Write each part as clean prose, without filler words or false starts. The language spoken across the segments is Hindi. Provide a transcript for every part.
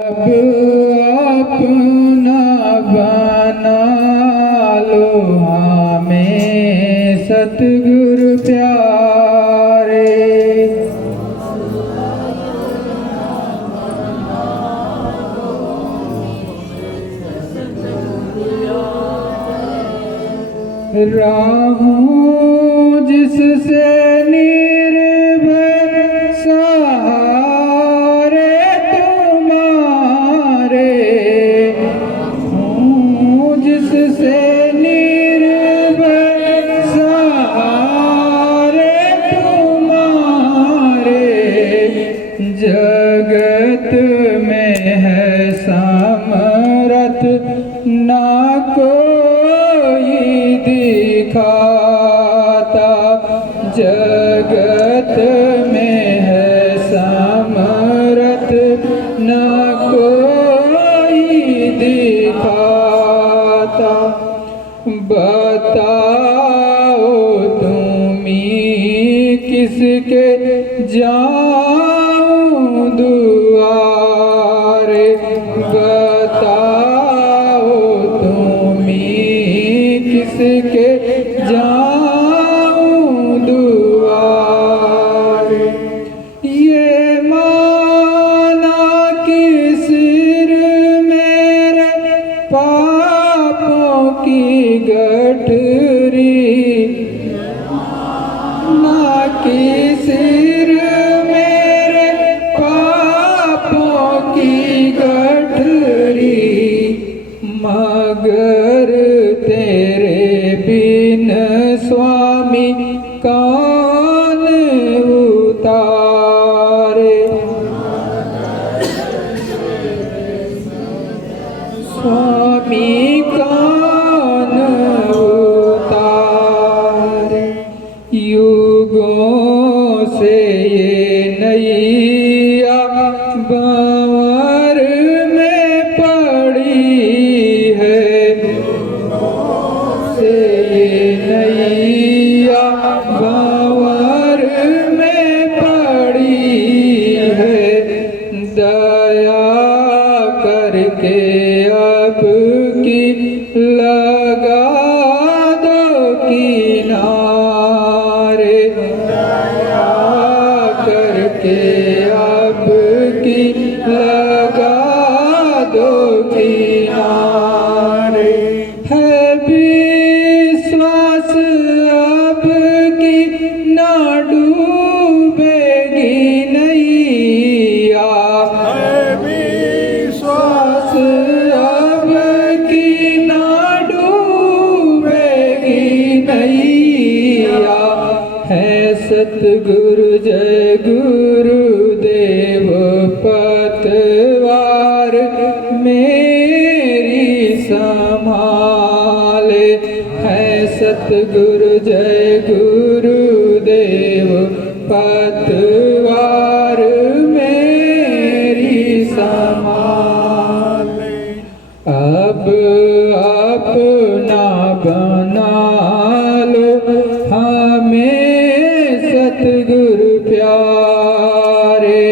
अब अपना बना लो हमें सतगुरु प्यारे। राहों जिससे निर्भय सहारे तुम्हारे, हूँ जिससे निर्भय सहारे तुम्हारे। जगत में है समरथ ना कोई दिखाता, जगत में है समरथ ना कोई दिखाता। बताओ तुम्हीं किसके जाऊं दुआरे, बताओ तुम्हीं किसके जाऊं दुआरे। ये माना कि सिर मेरे पापों की गठरी, ना कि सिर मेरे पापों की गठरी, मगर तेरे बिन स्वामी कौन उतारे। स्वामी कौन उतारे। युगों से ये नैया भंवर में पड़ी है, से ये नैया भंवर में पड़ी है। दया करके अब की लगा दो किनारे, दया करके अब की लगा दो किनारे। है विश्वास अब की ना डूबेगी नैया, विश्वास अब की ना डूबेगी नैया। है सतगुरु जय गुरुदेव पतवार मेरी संभाले। है सतगुरु जय गुरुदेव पतवार मेरी संभाले। अब अपना बना लो हमें सतगुरु प्यारे।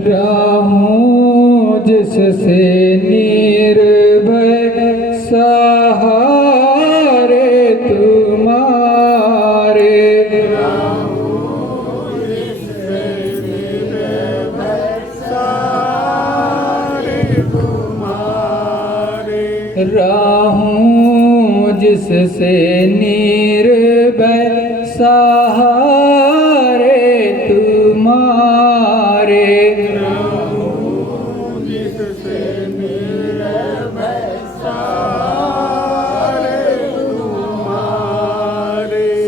राहों जिससे निर्भय सहारे तुम्हारे, राहों जिससे निर्भय सहारे तुम्हारे।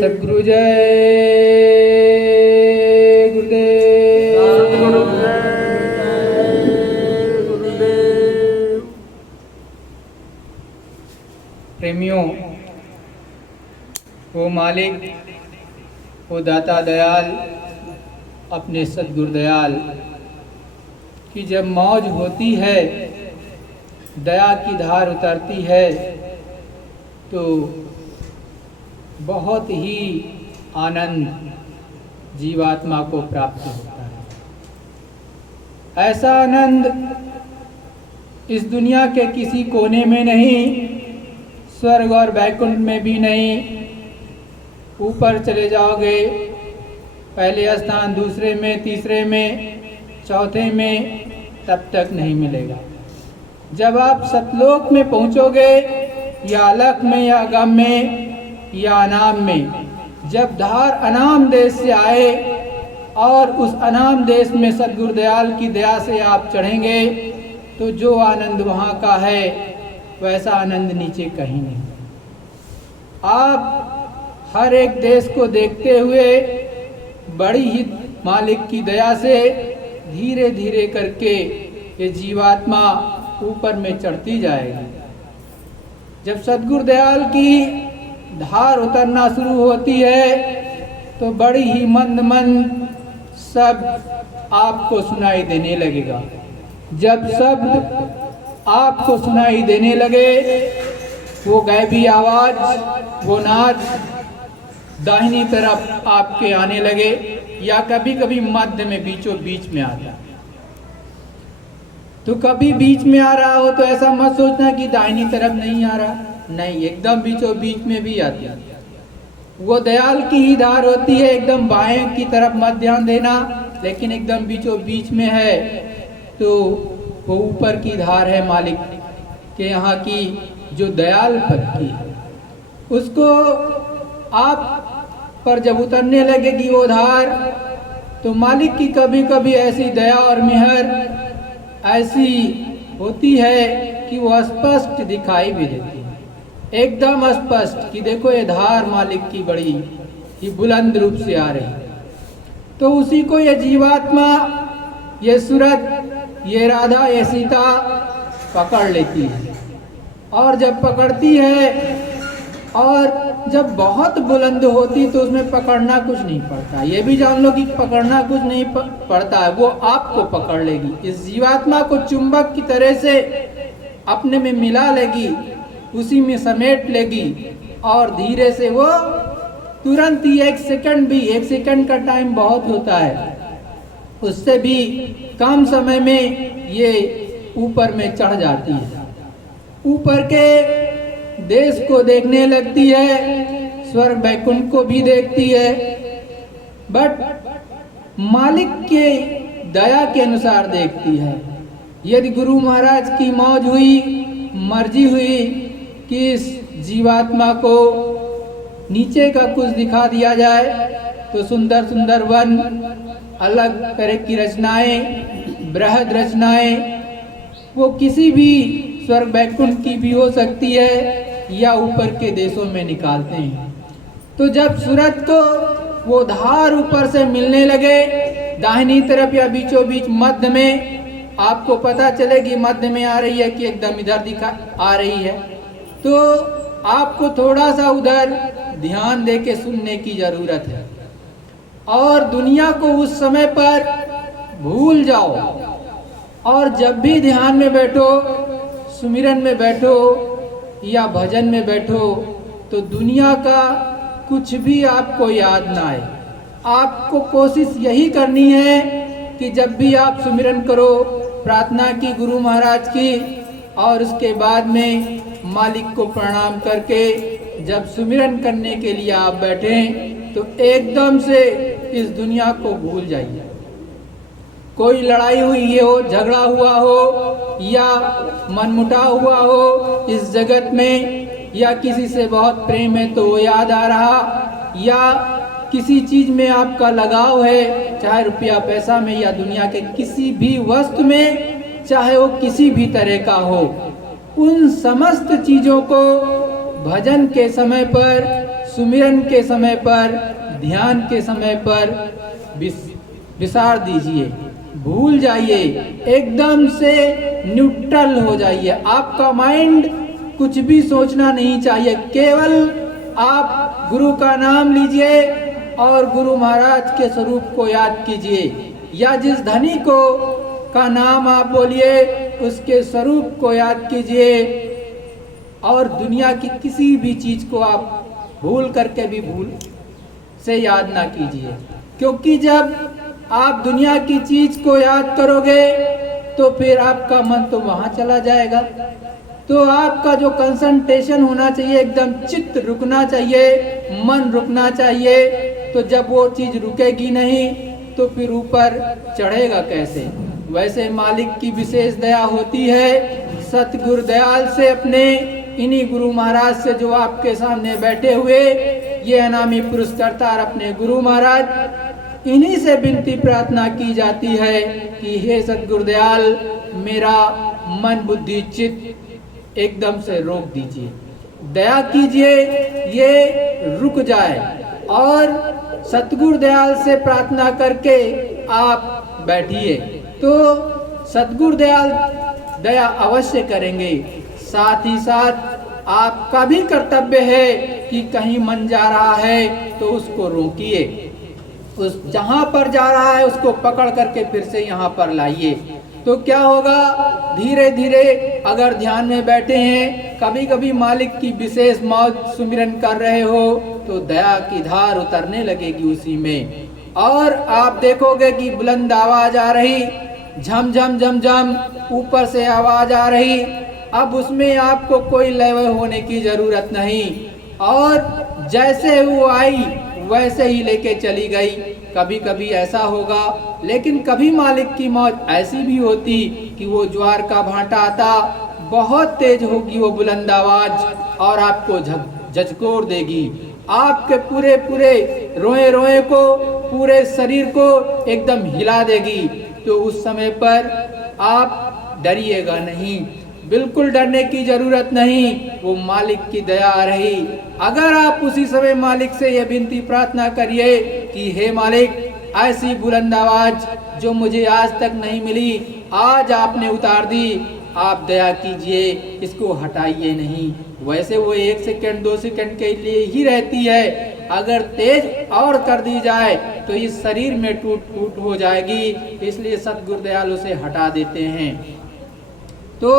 सद्गुरु जय गुरुदेव। प्रेमियों, वो मालिक, वो दाता दयाल, अपने सद्गुरु दयाल की जब मौज होती है, दया की धार उतरती है, तो बहुत ही आनंद जीवात्मा को प्राप्त होता है। ऐसा आनंद इस दुनिया के किसी कोने में नहीं, स्वर्ग और वैकुंठ में भी नहीं। ऊपर चले जाओगे, पहले स्थान, दूसरे में, तीसरे में, चौथे में, तब तक नहीं मिलेगा। जब आप सतलोक में पहुंचोगे, या अलख में, या गम में, या अनाम में, जब धार अनाम देश से आए और उस अनाम देश में सद्गुरुदयाल की दया से आप चढ़ेंगे, तो जो आनंद वहाँ का है वैसा आनंद नीचे कहीं नहीं। आप हर एक देश को देखते हुए बड़ी ही मालिक की दया से धीरे धीरे करके ये जीवात्मा ऊपर में चढ़ती जाएगी। जब सद्गुरुदयाल की धार उतरना शुरू होती है तो बड़ी ही मंद मंद शब्द आपको सुनाई देने लगेगा। जब शब्द आपको सुनाई देने लगे, वो गैबी आवाज, वो नाद दाहिनी तरफ आपके आने लगे, या कभी कभी मध्य में बीचों बीच में आता है। तो कभी बीच में आ रहा हो तो ऐसा मत सोचना कि दाहिनी तरफ नहीं आ रहा, नहीं, एकदम बीचों बीच में भी आती है। वो दयाल की ही धार होती है, एकदम बाएं की तरफ मत ध्यान देना, लेकिन एकदम बीचों बीच में है तो वो ऊपर की धार है मालिक के यहाँ की, जो दयाल पद की है। उसको आप पर जब उतरने लगेगी वो धार, तो मालिक की कभी कभी ऐसी दया और मेहर ऐसी होती है कि वो स्पष्ट दिखाई भी देती है, एकदम स्पष्ट कि देखो ये धार मालिक की बड़ी ही बुलंद रूप से आ रही है। तो उसी को ये जीवात्मा, ये सूरत, ये राधा, ये सीता पकड़ लेती है। और जब पकड़ती है, और जब बहुत बुलंद होती तो उसमें पकड़ना कुछ नहीं पड़ता। ये भी जान लो कि पकड़ना कुछ नहीं पड़ता है, वो आपको पकड़ लेगी। इस जीवात्मा को चुंबक की तरह से अपने में मिला लेगी, उसी में समेट लेगी, और धीरे से वो तुरंत ही एक सेकंड का टाइम बहुत होता है, उससे भी कम समय में ये ऊपर में चढ़ जाती है। ऊपर के देश को देखने लगती है, स्वर्ग वैकुंठ को भी देखती है, बट मालिक के दया के अनुसार देखती है। यदि गुरु महाराज की मौज हुई, मर्जी हुई कि इस जीवात्मा को नीचे का कुछ दिखा दिया जाए, तो सुंदर सुंदर वन, अलग तरह की रचनाएं, बृहद रचनाएं, वो किसी भी स्वर्ग वैकुंठ की भी हो सकती है, या ऊपर के देशों में निकालते हैं। तो जब सूरत को वो धार ऊपर से मिलने लगे, दाहिनी तरफ या बीचों बीच मध्य में, आपको पता चलेगी मध्य में आ रही है कि एकदम इधर दिखा आ रही है, तो आपको थोड़ा सा उधर ध्यान दे के सुनने की जरूरत है। और दुनिया को उस समय पर भूल जाओ, और जब भी ध्यान में बैठो, सुमिरन में बैठो या भजन में बैठो, तो दुनिया का कुछ भी आपको याद ना आए। आपको कोशिश यही करनी है कि जब भी आप सुमिरन करो, प्रार्थना की गुरु महाराज की, और उसके बाद में मालिक को प्रणाम करके जब सुमिरन करने के लिए आप बैठें, तो एकदम से इस दुनिया को भूल जाइए। कोई लड़ाई हुई हो, झगड़ा हुआ हो, या मनमुटाव हुआ हो इस जगत में, या किसी से बहुत प्रेम है तो वो याद आ रहा, या किसी चीज में आपका लगाव है, चाहे रुपया पैसा में या दुनिया के किसी भी वस्तु में, चाहे वो किसी भी तरह का हो, उन समस्त चीजों को भजन के समय पर, सुमिरन के समय पर, ध्यान के समय पर विसार दीजिए, भूल जाइए, एकदम से न्यूट्रल हो जाइए। आपका माइंड कुछ भी सोचना नहीं चाहिए, केवल आप गुरु का नाम लीजिए और गुरु महाराज के स्वरूप को याद कीजिए, या जिस धनी को का नाम आप बोलिए उसके स्वरूप को याद कीजिए, और दुनिया की किसी भी चीज को आप भूल करके भी भूल से याद ना कीजिए, क्योंकि जब आप दुनिया की चीज को याद करोगे तो फिर आपका मन तो वहां चला जाएगा। तो आपका जो कंसंट्रेशन होना चाहिए, एकदम चित्त रुकना चाहिए, मन रुकना चाहिए। तो जब वो चीज रुकेगी नहीं तो फिर ऊपर चढ़ेगा कैसे। वैसे मालिक की विशेष दया होती है सतगुरु दयाल से, अपने इन्हीं गुरु महाराज से जो आपके सामने बैठे हुए ये अनामी पुरस्कर्ता अपने गुरु महाराज, इन्हीं से विनती प्रार्थना की जाती है कि हे सतगुरु दयाल, मेरा मन बुद्धि चित्त एकदम से रोक दीजिए, दया कीजिए, ये रुक जाए। और सतगुरु दयाल से प्रार्थना करके आप बैठिए तो सतगुरु दयाल दया अवश्य करेंगे। साथ ही साथ आपका भी कर्तव्य है कि कहीं मन जा रहा है तो उसको रोकिए, उस जहां पर जा रहा है उसको पकड़ करके फिर से यहाँ पर लाइए। तो क्या होगा, धीरे धीरे अगर ध्यान में बैठे हैं, कभी कभी मालिक की विशेष मौज सुमिरन कर रहे हो तो दया की धार उतरने लगेगी उसी में। और आप देखोगे कि बुलंद आवाज आ रही, झम झम झम झम ऊपर से आवाज आ रही। अब उसमें आपको कोई लय होने की जरूरत नहीं, और जैसे वो आई वैसे ही लेके चली गई। कभी कभी ऐसा होगा, लेकिन कभी मालिक की मौज ऐसी भी होती कि वो ज्वार का भांटा आता, बहुत तेज होगी वो बुलंद आवाज और आपको झकझोर देगी, आपके पूरे पूरे रोए रोए को, पूरे शरीर को एकदम हिला देगी। तो उस समय पर आप डरिएगा नहीं, बिल्कुल डरने की जरूरत नहीं, वो मालिक की दया आ रही। अगर आप उसी समय मालिक से ये विनती प्रार्थना करिए कि हे मालिक, ऐसी बुलंद आवाज जो मुझे आज तक नहीं मिली, आज आपने उतार दी, आप दया कीजिए, इसको हटाइए नहीं। वैसे वो 1 सेकंड 2 सेकंड के लिए ही रहती है, अगर तेज और कर दी जाए तो इस शरीर में टूट फूट हो जाएगी, इसलिए सतगुरु दयाल उसे हटा देते हैं। तो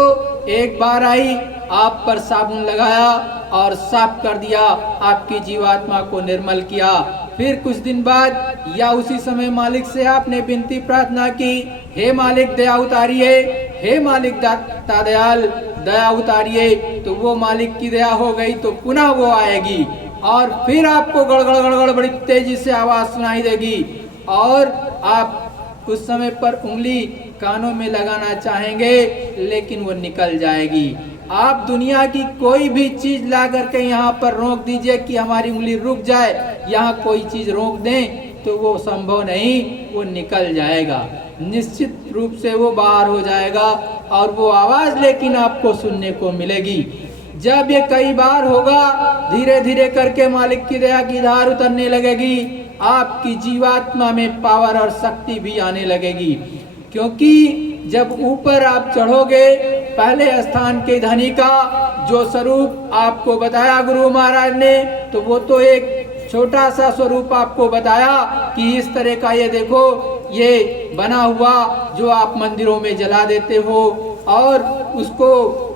एक बार आई, आप पर साबुन लगाया और साफ कर दिया, आपकी जीवात्मा को निर्मल किया। फिर कुछ दिन बाद या उसी समय मालिक से आपने विनती प्रार्थना की, हे मालिक दया उतारिए, हे मालिक दाता दयाल दया उतारिए, तो वो मालिक की दया हो गई तो पुनः वो आएगी और फिर आपको गड़गड़ गड़गड़ बड़ी तेजी से आवाज सुनाई देगी और आप उस समय पर उंगली कानों में लगाना चाहेंगे लेकिन वो निकल जाएगी। आप दुनिया की कोई भी चीज ला करके यहाँ पर रोक दीजिए कि हमारी उंगली रुक जाए, यहाँ कोई चीज रोक दें तो वो संभव नहीं, वो निकल जाएगा, निश्चित रूप से वो बाहर हो जाएगा और वो आवाज लेकिन आपको सुनने को मिलेगी। जब ये कई बार होगा, धीरे धीरे करके मालिक की दया की धार उतरने लगेगी, आपकी जीवात्मा में पावर और शक्ति भी आने लगेगी। क्योंकि जब ऊपर आप चढ़ोगे, पहले स्थान के धनी का जो स्वरूप आपको बताया गुरु महाराज ने, तो वो तो एक छोटा सा स्वरूप आपको बताया कि इस तरह का ये देखो, ये बना हुआ जो आप मंदिरों में जला देते हो और उसको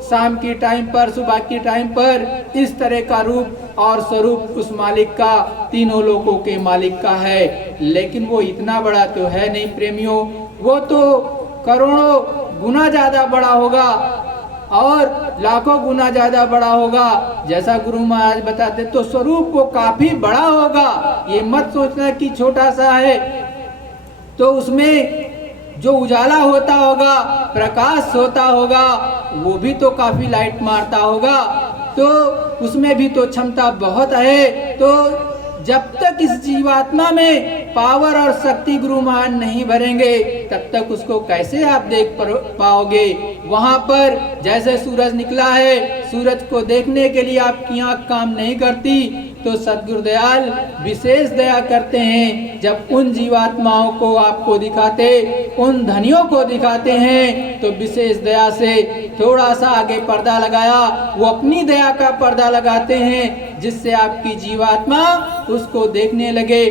शाम की टाइम पर, सुबह की टाइम पर इस तरह का रूप और स्वरूप उस मालिक का, तीनों लोगों के मालिक का है। लेकिन वो इतना बड़ा तो है नहीं प्रेमियों, वो तो करोड़ों गुना ज्यादा बड़ा होगा और लाखों गुना ज्यादा बड़ा होगा। जैसा गुरु महाराज बताते तो स्वरूप वो काफी बड़ा होगा, ये मत सोचना कि छोटा सा है। तो उसमें जो उजाला होता होगा, प्रकाश होता होगा, वो भी तो काफी लाइट मारता होगा, तो उसमें भी तो क्षमता बहुत है। तो जब तक इस जीवात्मा में पावर और शक्ति गुरु महाराज नहीं भरेंगे, तब तक उसको कैसे आप देख पाओगे। वहां पर जैसे सूरज निकला है, सूरज को देखने के लिए आपकी आंख काम नहीं करती, तो सद्गुरु दयाल विशेष दया करते हैं जब उन जीवात्माओं को आपको दिखाते, उन धनियों को दिखाते हैं, तो विशेष दया से थोड़ा सा आगे पर्दा लगाया, वो अपनी दया का पर्दा लगाते हैं, जिससे आपकी जीवात्मा उसको देखने लगे,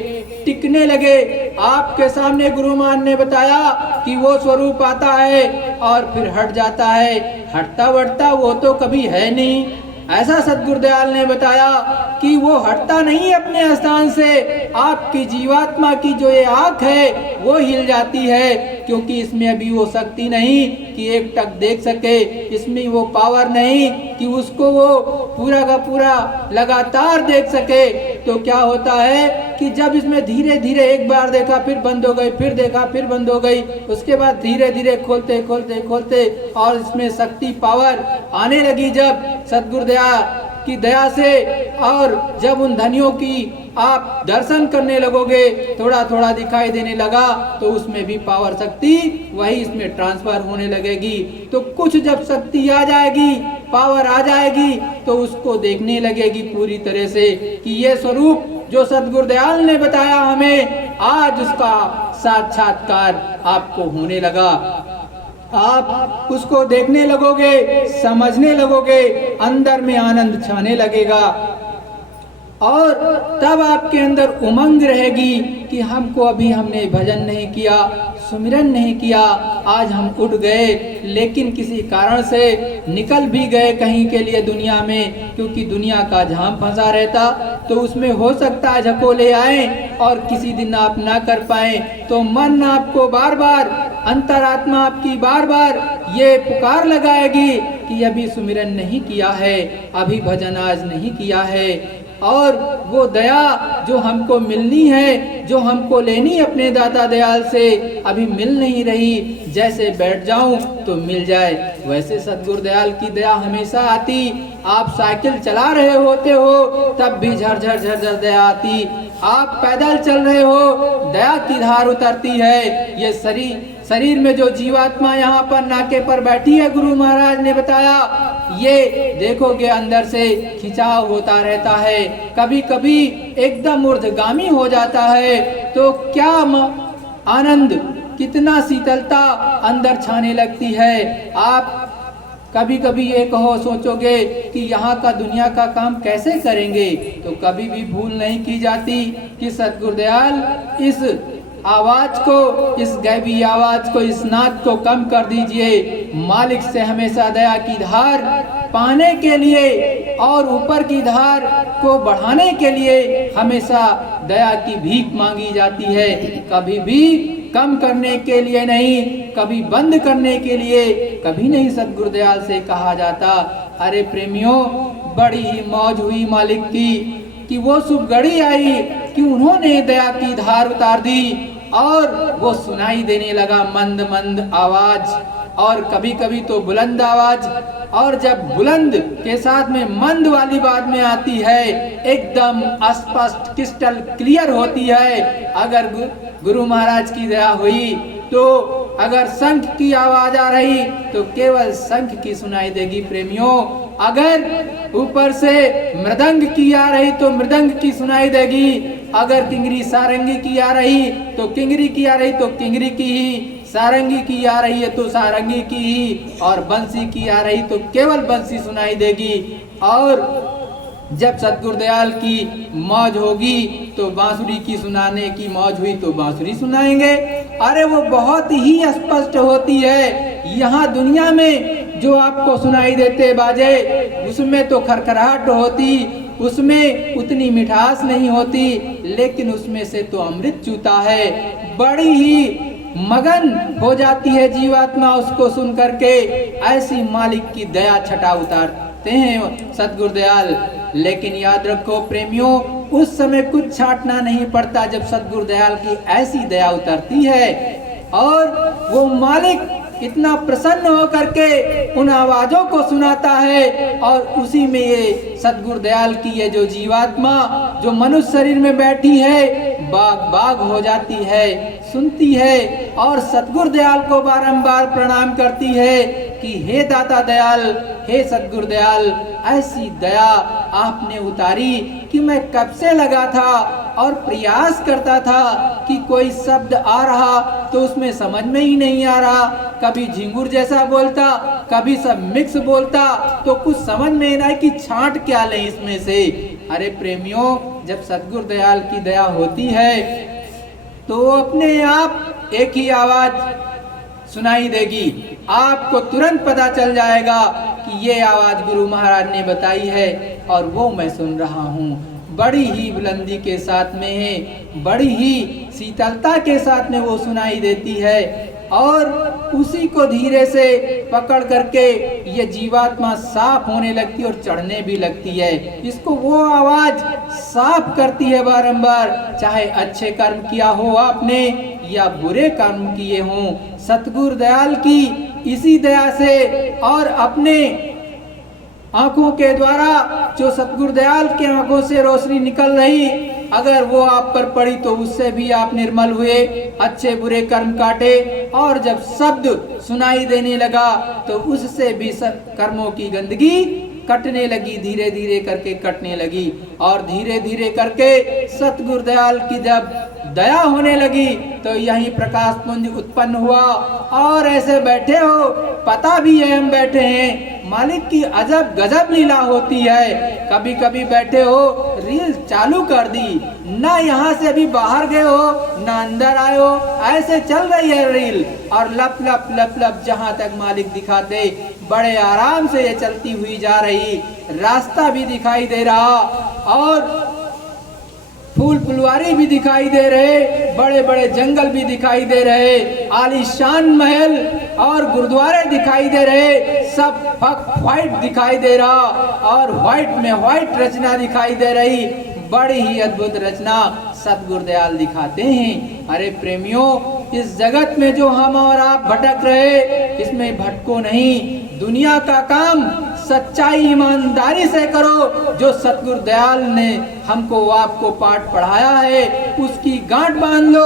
टिकने लगे। आपके सामने गुरु महाराज ने बताया कि वो स्वरूप आता है और फिर हट जाता है, हटता बढ़ता वो तो कभी है नहीं, ऐसा सद्गुरुदयाल ने बताया कि वो हटता नहीं अपने स्थान से। आपकी जीवात्मा की जो ये आँख है वो हिल जाती है, क्योंकि इसमें अभी वो शक्ति नहीं कि एक टक देख सके, इसमें वो पावर नहीं कि उसको वो पूरा का पूरा लगातार देख सके। तो क्या होता है कि जब इसमें धीरे धीरे एक बार देखा फिर बंद हो गई, फिर देखा फिर बंद हो गई, उसके बाद धीरे धीरे खोलते खोलते खोलते और इसमें शक्ति पावर आने लगी जब सद्गुरुदयाल की दया से, और जब उन धनियों की आप दर्शन करने लगोगे, थोड़ा थोड़ा दिखाई देने लगा, तो उसमें भी पावर शक्ति वही इसमें ट्रांसफर होने लगेगी। तो कुछ जब शक्ति आ जाएगी, पावर आ जाएगी, तो उसको देखने लगेगी पूरी तरह से कि ये स्वरूप जो सद्गुरुदयाल ने बताया हमें, आज उसका साक्षात्कार आपको होने लगा। आप उसको देखने लगोगे, समझने लगोगे, अंदर में आनंद छाने लगेगा, और तब आपके अंदर उमंग रहेगी कि हमने भजन नहीं किया, सुमिरन नहीं किया, आज हम उठ गए, लेकिन किसी कारण से निकल भी गए कहीं के लिए दुनिया में, क्योंकि दुनिया का झाम फंसा रहता तो उसमें हो सकता है झकोले आए और किसी दिन आप ना कर पाए। तो मन आपको बार बार, अंतरात्मा आपकी बार बार ये पुकार लगाएगी कि अभी सुमिरन नहीं किया है, अभी भजन आज नहीं किया है, और वो दया जो हमको मिलनी है, जो हमको लेनी अपने दाता दयाल से, अभी मिल नहीं रही। जैसे बैठ जाऊं तो मिल जाए, वैसे सद्गुरुदयाल की दया हमेशा आती। आप साइकिल चला रहे होते हो तब भी झरझर झरझर दया आती, आप पैदल चल रहे हो दया की धार उतरती है। ये शरीर में जो जीवात्मा यहाँ पर नाके पर बैठी है, गुरु महाराज ने बताया, ये देखोगे अंदर से खिंचाव होता रहता है, कभी कभी एकदम ऊर्ध्वगामी हो जाता है। तो क्या आनंद, कितना शीतलता अंदर छाने लगती है। आप कभी कभी ये सोचोगे कि यहाँ का दुनिया का काम कैसे करेंगे, तो कभी भी भूल नहीं की जाती कि सद्गुरुदयाल इस आवाज को, इस गैबी आवाज को, इस नाद को कम कर दीजिए। मालिक से हमेशा दया की धार पाने के लिए और ऊपर की धार को बढ़ाने के लिए हमेशा दया की भीख मांगी जाती है, कभी भी कम करने के लिए नहीं, कभी बंद करने के लिए कभी नहीं सद्गुरुदयाल से कहा जाता। अरे प्रेमियों, बड़ी ही मौज हुई मालिक की कि वो शुभ घड़ी आई कि उन्होंने दया की धार उतार दी और वो सुनाई देने लगा मंद मंद आवाज, और कभी कभी तो बुलंद आवाज, और जब बुलंद के साथ में मंद वाली बात में आती है, एकदम स्पष्ट क्रिस्टल क्लियर होती है। अगर गुरु महाराज की दया हुई तो अगर शंख की आवाज आ रही तो केवल शंख की सुनाई देगी प्रेमियों, अगर ऊपर से मृदंग की आ रही तो मृदंग की सुनाई देगी, अगर किंगरी सारंगी की आ रही तो किंगरी की आ रही तो किंगरी की ही, सारंगी की आ रही है तो सारंगी की ही, और बंसी की आ रही तो केवल बंसी सुनाई देगी। और जब सद्गुरुदयाल की मौज होगी तो बांसुरी की सुनाने की मौज हुई तो बांसुरी सुनाएंगे। अरे वो बहुत ही स्पष्ट होती है। यहाँ दुनिया में जो आपको सुनाई देते बाजे, उसमें तो खरखराहट होती, उसमें उतनी मिठास नहीं होती, लेकिन उसमें से तो अमृत चूता है। बड़ी ही मगन हो जाती है जीवात्मा उसको सुन करके। ऐसी मालिक की दया छटा उतारते हैं सद्गुरुदयाल। लेकिन याद रखो प्रेमियों, उस समय कुछ छाटना नहीं पड़ता जब सद्गुरुदयाल की ऐसी दया उतरती है, और वो मालिक इतना प्रसन्न होकर के उन आवाजों को सुनाता है, और उसी में ये सद्गुरुदयाल की ये जो जीवात्मा जो मनुष्य शरीर में बैठी है बाग बाग हो जाती है, सुनती है और सद्गुरुदयाल को बारंबार प्रणाम करती है कि हे दाता दयाल, हे सद्गुरुदयाल, ऐसी दया आपने उतारी कि मैं कब से लगा था और प्रयास करता था कि कोई शब्द आ रहा तो उसमें समझ में ही नहीं आ रहा, कभी झिंगुर जैसा बोलता, कभी सब मिक्स बोलता, तो कुछ समझ में नहीं आया कि छांट क्या ले इसमें से। अरे प्रेमियों, जब सद्गुरुदयाल की दया होती है तो अपने आप एक ही आवाज सुनाई देगी, आपको तुरंत पता चल जाएगा कि ये आवाज गुरु महाराज ने बताई है और वो मैं सुन रहा हूँ। बड़ी ही बुलंदी के साथ में है, बड़ी ही शीतलता के साथ में वो सुनाई देती है और उसी को धीरे से पकड़ करके ये जीवात्मा साफ होने लगती है और चढ़ने भी लगती है। इसको वो आवाज साफ करती है बारंबार, चाहे अच्छे कर्म किया हो आपने या बुरे कर्म किए हों। सतगुरु दयाल की इसी दया से और अपने आंखों के द्वारा जो सतगुरु दयाल के आंखों से रोशनी निकल रही, अगर वो आप पर पड़ी तो उससे भी आप निर्मल हुए, अच्छे बुरे कर्म काटे और जब शब्द सुनाई देने लगा तो उससे भी कर्मों की गंदगी कटने लगी, धीरे धीरे करके कटने लगी और धीरे धीरे करके सतगुरु दयाल की जब दया होने लगी तो यही प्रकाश पुंज उत्पन्न हुआ। और ऐसे बैठे हो, पता भी है हम बैठे हैं, मालिक की अजब गजब लीला होती है। कभी कभी बैठे हो, रील चालू कर दी, ना यहाँ से अभी बाहर गए हो ना अंदर आए हो, ऐसे चल रही है रील और लप लप लप लप जहाँ तक मालिक दिखाते बड़े आराम से ये चलती हुई जा रही। रास्ता भी दिखाई दे रहा और फूल फुलवारी भी दिखाई दे रहे, बड़े बड़े जंगल भी दिखाई दे रहे, आलीशान महल और गुरुद्वारे दिखाई दे रहे, सब व्हाइट दिखाई दे रहा और व्हाइट में व्हाइट रचना दिखाई दे रही। बड़ी ही अद्भुत रचना सतगुरु दयाल दिखाते हैं। अरे प्रेमियों, इस जगत में जो हम और आप भटक रहे, इसमें भटको नहीं। दुनिया का काम सच्चाई ईमानदारी से करो। जो सतगुरु दयाल ने हमको आपको पाठ पढ़ाया है उसकी गांठ बांध लो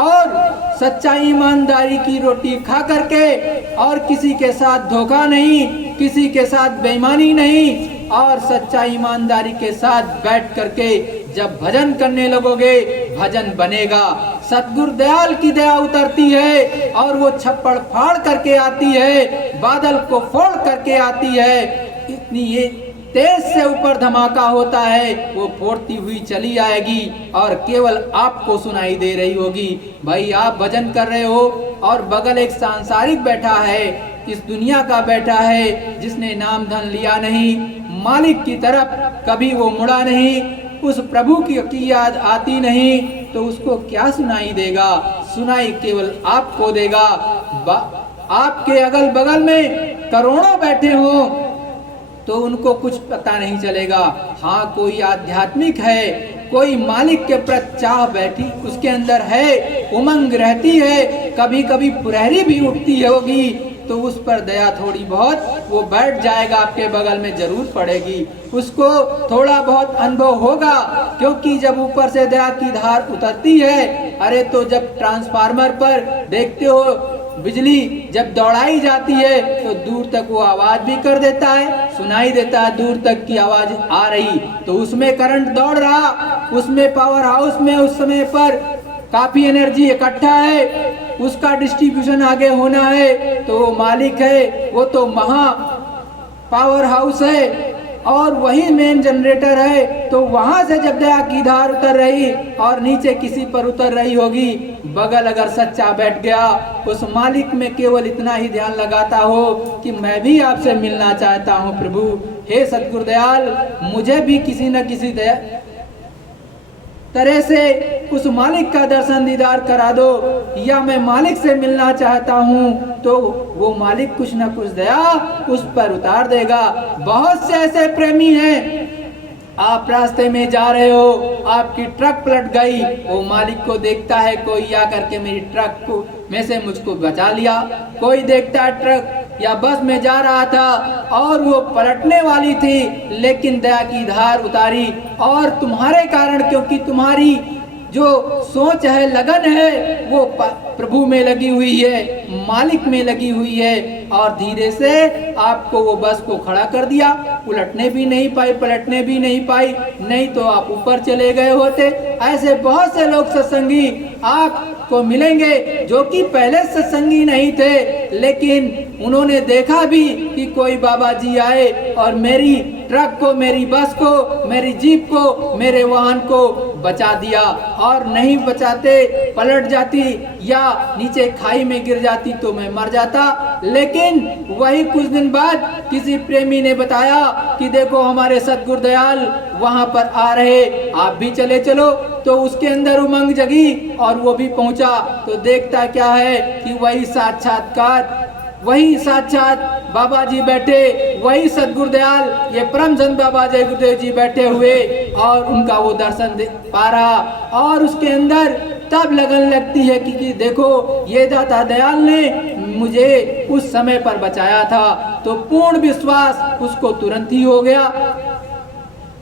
और सच्चाई ईमानदारी की रोटी खा करके और किसी के साथ धोखा नहीं, किसी के साथ बेईमानी नहीं और सच्चाई ईमानदारी के साथ बैठ करके जब भजन करने लगोगे भजन बनेगा। सतगुरु दयाल की दया उतरती है और वो छप्पड़ फाड़ करके आती है, बादल को फोड़ करके आती है। इतनी ये तेज से ऊपर धमाका होता है, वो फोड़ती हुई चली आएगी और केवल आपको सुनाई दे रही होगी। भाई आप भजन कर रहे हो और बगल एक सांसारिक बैठा है, इस दुनिया का बैठा है, जिसने नाम धन लिया नहीं, मालिक की तरफ कभी वो मुड़ा नहीं, उस प्रभु की याद आती नहीं, तो उसको क्या सुनाई देगा? सुनाई केवल आपको देगा। आपके अगल बगल में करोड़ों बैठे हों तो उनको कुछ पता नहीं चलेगा। हाँ, कोई आध्यात्मिक है, कोई मालिक के प्रति चाह बैठी उसके अंदर है, उमंग रहती है, कभी कभी फुरहरी भी उठती होगी तो उस पर दया थोड़ी बहुत वो बैठ जाएगा, आपके बगल में जरूर पड़ेगी, उसको थोड़ा बहुत अनुभव होगा। क्योंकि जब ऊपर से दया की धार उतरती है, अरे तो जब ट्रांसफार्मर पर देखते हो बिजली जब दौड़ाई जाती है तो दूर तक वो आवाज भी कर देता है, सुनाई देता है दूर तक की आवाज आ रही, तो उसमें करंट दौड़ रहा, उसमें पावर हाउस में उस समय पर काफी एनर्जी इकट्ठा है, उसका डिस्ट्रीब्यूशन आगे होना है, तो वो मालिक है, वो तो महा पावर हाउस है और वही मेन जनरेटर है। तो वहां से जब दया की धार उतर रही और नीचे किसी पर उतर रही होगी, बगल अगर सच्चा बैठ गया, उस मालिक में केवल इतना ही ध्यान लगाता हो कि मैं भी आपसे मिलना चाहता हूँ प्रभु, हे सतगुरु दयाल, मुझे भी किसी न किसी तरह से उस मालिक का दर्शन दीदार करा दो, या मैं मालिक से मिलना चाहता हूँ, तो वो मालिक कुछ न कुछ दया उस पर उतार देगा। बहुत से ऐसे प्रेमी हैं, आप रास्ते में जा रहे हो, आपकी ट्रक पलट गई, वो मालिक को देखता है, कोई आ करके मेरी ट्रक को में से मुझको बचा लिया। कोई देखता है ट्रक या बस में जा रहा था और वो पलटने वाली थी, लेकिन दया की धार उतारी और तुम्हारे कारण, क्योंकि तुम्हारी जो सोच है, लगन है, वो प्रभु में लगी हुई है, मालिक में लगी हुई है, और धीरे से आपको वो बस को खड़ा कर दिया। उलटने भी नहीं पाई, पलटने भी नहीं पाई, नहीं तो आप ऊपर चले गए होते। ऐसे बहुत से लोग सत्संगी आपको मिलेंगे जो कि पहले सत्संगी नहीं थे, लेकिन उन्होंने देखा भी कि कोई बाबा जी आए और मेरी ट्रक को, मेरी बस को, मेरी जीप को, मेरे वाहन को बचा दिया, और नहीं बचाते पलट जाती या नीचे खाई में गिर जाती तो मैं मर जाता। लेकिन वही कुछ दिन बाद किसी प्रेमी ने बताया कि देखो हमारे सतगुरुदयाल वहां पर आ रहे, आप भी चले चलो। तो उसके अंदर उमंग जगी और वो भी पहुंचा। तो देखता क्या है कि वही साक्षात बाबा जी बैठे, वही सतगुरुदयाल ये परम संत बाबा जय गुरुदेव जी बैठे हुए, और उनका वो दर्शन पा रहा। और उसके अंदर तब लगन लगती है कि देखो ये दाता दयाल ने मुझे उस समय पर बचाया था। तो पूर्ण विश्वास उसको तुरंत ही हो गया।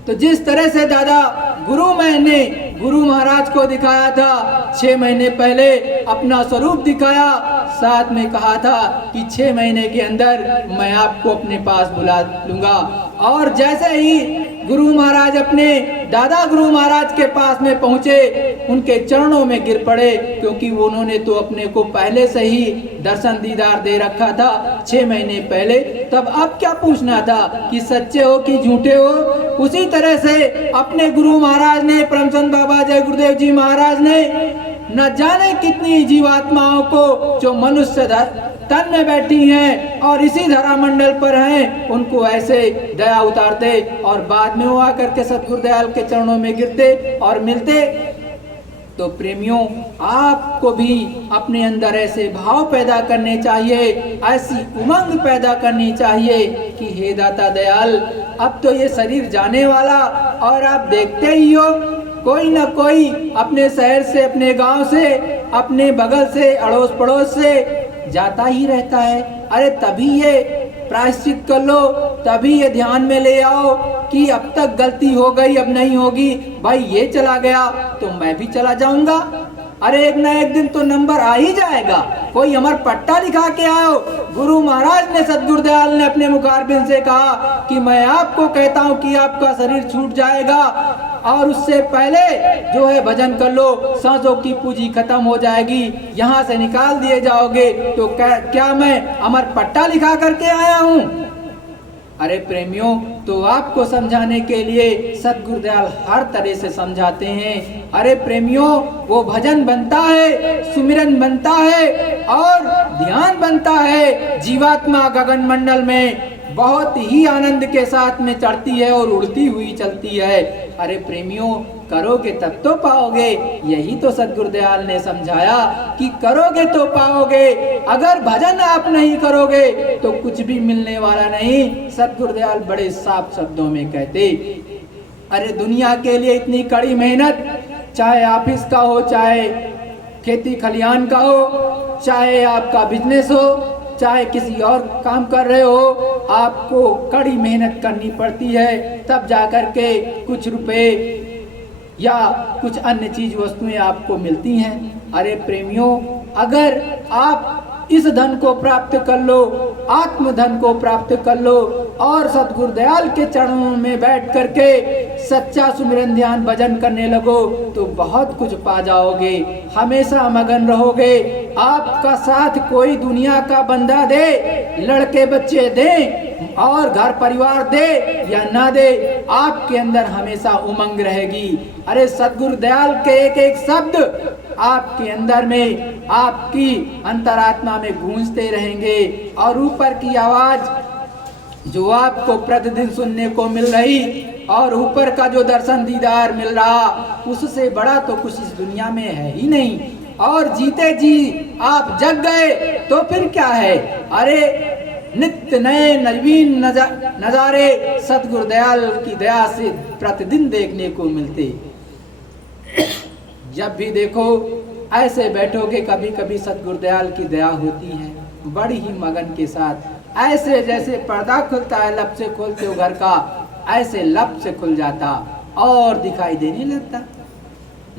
तो जिस तरह से दादा गुरुमय ने गुरु महाराज को दिखाया था, 6 महीने पहले अपना स्वरूप दिखाया, साथ में कहा था कि 6 महीने के अंदर मैं आपको अपने पास बुला लूंगा। और जैसे ही गुरु महाराज अपने दादा गुरु महाराज के पास में पहुंचे, उनके चरणों में गिर पड़े, क्योंकि उन्होंने तो अपने को पहले से ही दर्शन दीदार दे रखा था 6 महीने पहले। तब अब क्या पूछना था कि सच्चे हो कि झूठे हो। उसी तरह से अपने गुरु महाराज ने, परम संत बाबा जय गुरुदेव जी महाराज ने, न जाने कितनी जीवात्माओं को जो मनुष्य तन में बैठी हैं और इसी धरा मंडल पर हैं, उनको ऐसे दया उतारते और बाद में वो आकर के सतगुरुदयाल के चरणों में गिरते और मिलते। तो प्रेमियों, आपको भी अपने अंदर ऐसे भाव पैदा करने चाहिए, ऐसी उमंग पैदा करनी चाहिए कि हे दाता दयाल, अब तो ये शरीर जाने वाला, और आप देखते ही हो कोई ना कोई अपने शहर से, अपने गांव से, अपने बगल से, अड़ोस पड़ोस से जाता ही रहता है। अरे तभी ये प्रायश्चित कर लो, तभी ये ध्यान में ले आओ कि अब तक गलती हो गई, अब नहीं होगी। भाई ये चला गया तो मैं भी चला जाऊंगा। अरे एक ना एक दिन तो नंबर आ ही जाएगा। कोई अमर पट्टा लिखा के आओ। गुरु महाराज ने, सतगुरुदयाल ने अपने मुखारबिंद से कहा कि मैं आपको कहता हूँ कि आपका शरीर छूट जाएगा, और उससे पहले जो है भजन कर लो, सांसों की पूंजी खत्म हो जाएगी, यहाँ से निकाल दिए जाओगे। तो क्या मैं अमर पट्टा लिखा करके आया हूँ? अरे प्रेमियों, तो आपको समझाने के लिए सतगुरुदयाल हर तरह से समझाते हैं। अरे प्रेमियों, वो भजन बनता है, सुमिरन बनता है और ध्यान बनता है। जीवात्मा गगन मंडल में बहुत ही आनंद के साथ में चढ़ती है और उड़ती हुई चलती है। अरे प्रेमियों, करोगे तब तो पाओगे। यही तो सतगुरुदयाल ने समझाया कि करोगे तो पाओगे, अगर भजन आप नहीं करोगे तो कुछ भी मिलने वाला नहीं। सतगुरुदयाल बड़े साफ शब्दों में कहते। अरे दुनिया के लिए इतनी कड़ी मेहनत, चाहे ऑफिस का हो, चाहे खेती खलिहान का हो, चाहे आपका बिजनेस हो, चाहे किसी और काम कर रहे हो, आपको कड़ी मेहनत करनी पड़ती है, तब जाकर के कुछ रुपए या कुछ अन्य चीज वस्तुएं आपको मिलती हैं। अरे प्रेमियों, अगर आप इस धन को प्राप्त कर लो, आत्म धन को प्राप्त कर लो, और सतगुरुदयाल के चरणों में बैठ करके सच्चा सुमिरन ध्यान भजन करने लगो, तो बहुत कुछ पा जाओगे। हमेशा मगन रहोगे। आपका साथ कोई दुनिया का बंदा दे, लड़के बच्चे दे और घर परिवार दे या ना दे, आपके अंदर हमेशा उमंग रहेगी। अरे सतगुरुदयाल के एक एक शब्द आपके अंदर में, आपकी अंतरात्मा में गूंजते रहेंगे, और ऊपर की आवाज जो आपको प्रतिदिन सुनने को मिल रही, और ऊपर का जो दर्शन दीदार मिल रहा, उससे बड़ा तो कुछ इस दुनिया में है ही नहीं। और जीते जी आप जग गए तो फिर क्या है। अरे नित्य नए नवीन नजारे सतगुरुदयाल की दया से प्रतिदिन देखने को मिलते। जब भी देखो ऐसे बैठोगे, कभी कभी सतगुरुदयाल की दया होती है बड़ी ही मगन के साथ, ऐसे जैसे पर्दा खुलता है लब से खोलते हो घर का, ऐसे लब से खुल जाता और दिखाई देने लगता।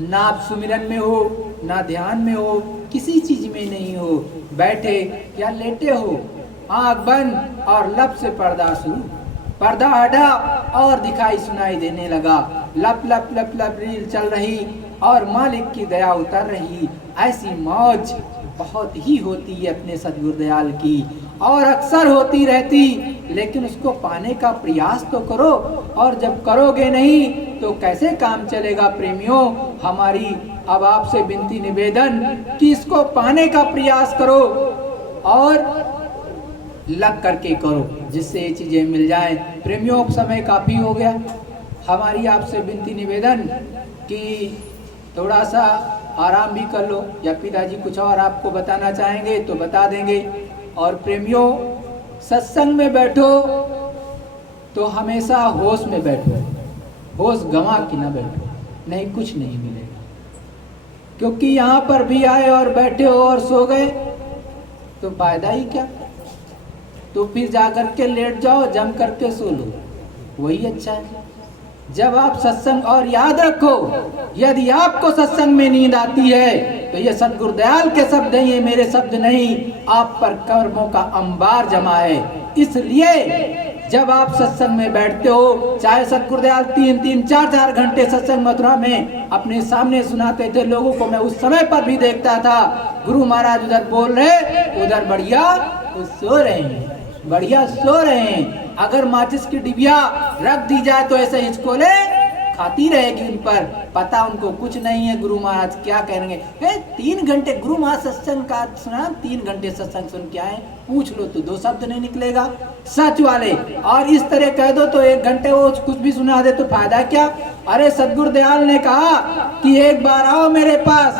ना आप सुमिरन में हो, ना ध्यान में हो, किसी चीज में नहीं हो, बैठे या लेटे हो, आंख बंद और लब से पर्दा शुरू, पर्दा हटा और दिखाई सुनाई देने लगा। लप लप लप लप रील चल रही और मालिक की दया उतर रही। ऐसी मौज बहुत ही होती है अपने सतगुरुदयाल की, और अक्सर होती रहती, लेकिन उसको पाने का प्रयास तो करो। और जब करोगे नहीं तो कैसे काम चलेगा प्रेमियों। हमारी अब आपसे विनती निवेदन कि इसको पाने का प्रयास करो और लग करके करो, जिससे ये चीजें मिल जाएं। प्रेमियों, समय काफी हो गया। हमारी आपसे विनती निवेदन कि थोड़ा सा आराम भी कर लो, या पिताजी कुछ और आपको बताना चाहेंगे तो बता देंगे। और प्रेमियों, सत्संग में बैठो तो हमेशा होश में बैठो, होश गंवा के ना बैठो, नहीं कुछ नहीं मिलेगा। क्योंकि यहाँ पर भी आए और बैठे हो और सो गए तो फायदा ही क्या। तो फिर जाकर के लेट जाओ, जम करके सो लो, वही अच्छा है। जब आप सत्संग, और याद रखो, यदि आपको सत्संग में नींद आती है तो ये सतगुरुदयाल के शब्द हैं, ये मेरे शब्द नहीं। आप पर कर्मों का अंबार जमा है। इसलिए जब आप सत्संग में बैठते हो, चाहे सतगुरुदयाल 3-3, 4-4 घंटे सत्संग मथुरा में अपने सामने सुनाते थे लोगों को, मैं उस समय पर भी देखता था। गुरु महाराज उधर बोल रहे, उधर बढ़िया सो रहे हैं, बढ़िया सो रहे हैं। अगर माचिस की डिबिया रख दी जाए तो ऐसे हिचकोले खाती रहेगी उन पर, पता उनको कुछ नहीं है गुरु महाराज क्या कहेंगे। 3 घंटे गुरु महाराज सत्संग का सुना, 3 घंटे सत्संग सुन के आए, पूछ लो तो 2 शब्द नहीं निकलेगा सच वाले। और इस तरह कह दो तो 1 घंटे वो कुछ भी सुना दे तो फायदा क्या। अरे सतगुरुदयाल ने कहा कि एक बार आओ मेरे पास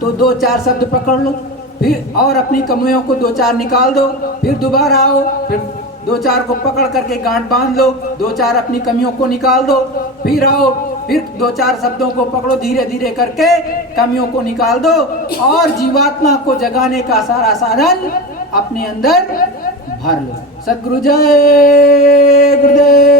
तो 2-4 शब्द पकड़ लो, फिर और अपनी कमियों को 2-4 निकाल दो, फिर दोबारा आओ, फिर 2-4 को पकड़ करके गांठ बांध लो, 2-4 अपनी कमियों को निकाल दो, फिर आओ, फिर 2-4 शब्दों को पकड़ो, धीरे धीरे करके कमियों को निकाल दो, और जीवात्मा को जगाने का सारा साधन अपने अंदर भर लो। सतगुरु जय गुरुदेव।